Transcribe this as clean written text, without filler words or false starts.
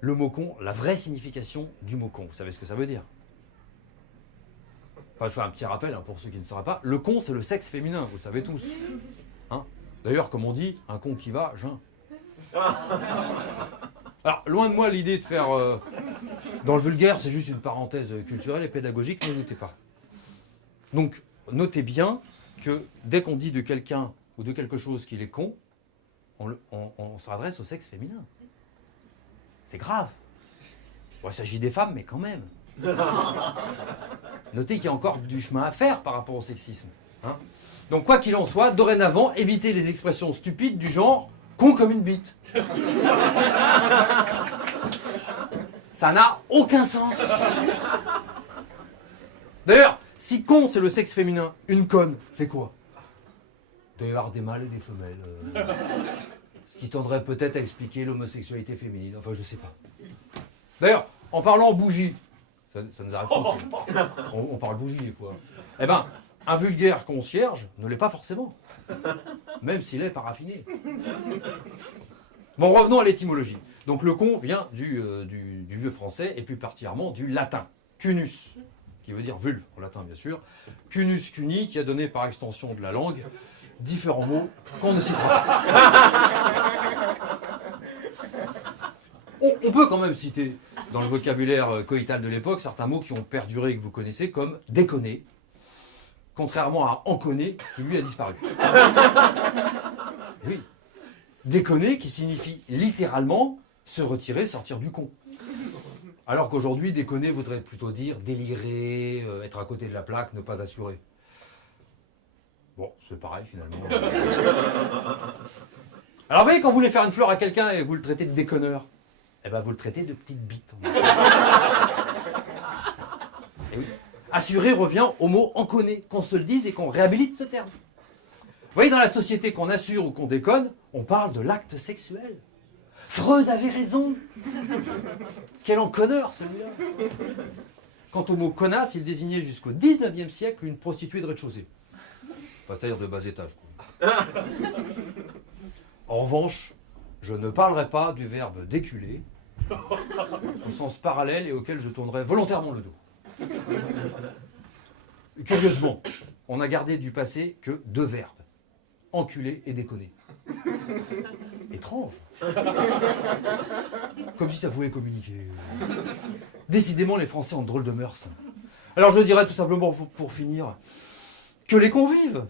le mot con, la vraie signification du mot con. Vous savez ce que ça veut dire? Enfin, je fais un petit rappel pour ceux qui ne sauraient pas. Le con, c'est le sexe féminin, vous le savez tous. Hein? D'ailleurs, comme on dit, un con qui va, jeun. Alors, loin de moi l'idée de faire... dans le vulgaire, c'est juste une parenthèse culturelle et pédagogique, ne doutez pas. Donc, notez bien que dès qu'on dit de quelqu'un ou de quelque chose qu'il est con, on s'adresse au sexe féminin. C'est grave. Bon, il s'agit des femmes, mais quand même. Notez qu'il y a encore du chemin à faire par rapport au sexisme. Hein. Donc, quoi qu'il en soit, dorénavant, évitez les expressions stupides du genre « con comme une bite ». Ça n'a aucun sens. D'ailleurs, si con c'est le sexe féminin, une conne, c'est quoi? Il doit y avoir des mâles et des femelles. Ce qui tendrait peut-être à expliquer l'homosexualité féminine. Enfin, je sais pas. D'ailleurs, en parlant bougie, ça nous arrive tous. On parle bougie des fois. Eh ben, un vulgaire concierge ne l'est pas forcément. Même s'il est paraffiné. Bon, revenons à l'étymologie. Donc le con vient du vieux français et plus particulièrement du latin. Cunus, qui veut dire vulve en latin bien sûr. Cunus cuni, qui a donné par extension de la langue différents mots qu'on ne citera pas. On peut quand même citer dans le vocabulaire coïtal de l'époque certains mots qui ont perduré et que vous connaissez comme déconner, contrairement à enconner qui lui a disparu. Oui. Déconner qui signifie littéralement se retirer, sortir du con. Alors qu'aujourd'hui, déconner voudrait plutôt dire délirer, être à côté de la plaque, ne pas assurer. Bon, c'est pareil finalement. Alors vous voyez, quand vous voulez faire une fleur à quelqu'un et vous le traitez de déconneur, eh ben vous le traitez de petite bite. Et oui. Assurer revient au mot enconner, qu'on se le dise et qu'on réhabilite ce terme. Vous voyez, dans la société qu'on assure ou qu'on déconne, on parle de l'acte sexuel. Freud avait raison. Quel enconneur, celui-là. Quant au mot connasse, il désignait jusqu'au 19e siècle une prostituée de rez-de-chaussée. Enfin, c'est-à-dire de bas étage. Quoi. En revanche, je ne parlerai pas du verbe d'éculer, au sens parallèle et auquel je tournerai volontairement le dos. Curieusement, on n'a gardé du passé que deux verbes. Enculer et déconner. Étrange. Comme si ça pouvait communiquer. Décidément, les Français ont de drôles de mœurs. Alors je dirais tout simplement pour finir que les convives.